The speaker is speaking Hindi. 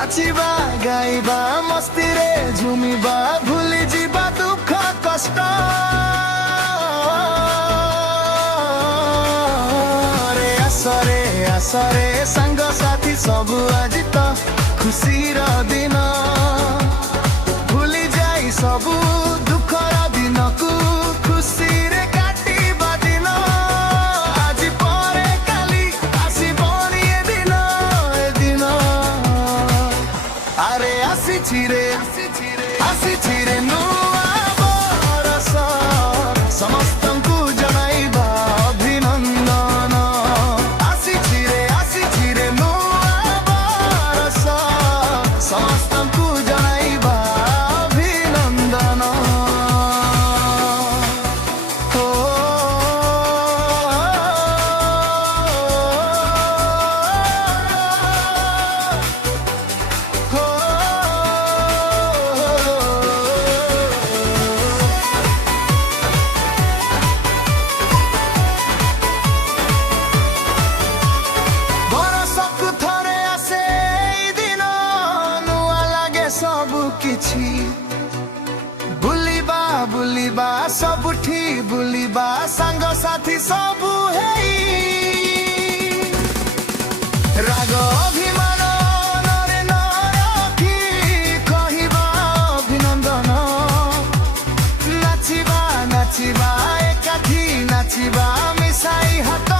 नाचिबा गाइबा मस्ती रे झुमिबा भूली जीवा दुख कष्ट रे आसरे सांग साथी सब आज तो खुशी दिन भूली जाई सबू दुखर दिन को खुशी रे काटिबा दिन आज परे काली आसीबनी ए दिन अरे आसी रे नुआ बरस समस्त को जनाइबा अभिनंदन आसी रे नुआ बरस समस्त को जनाइबा अभिनंदन सबु किछि बुलिबा बुलिबा सबुठी बुलिबा सांग साथी सबु हेई राग अभिमान नरे नरखी कहिबा अभिनंदन नाचिबा एकाठी नाचिबा मिसाई हाथ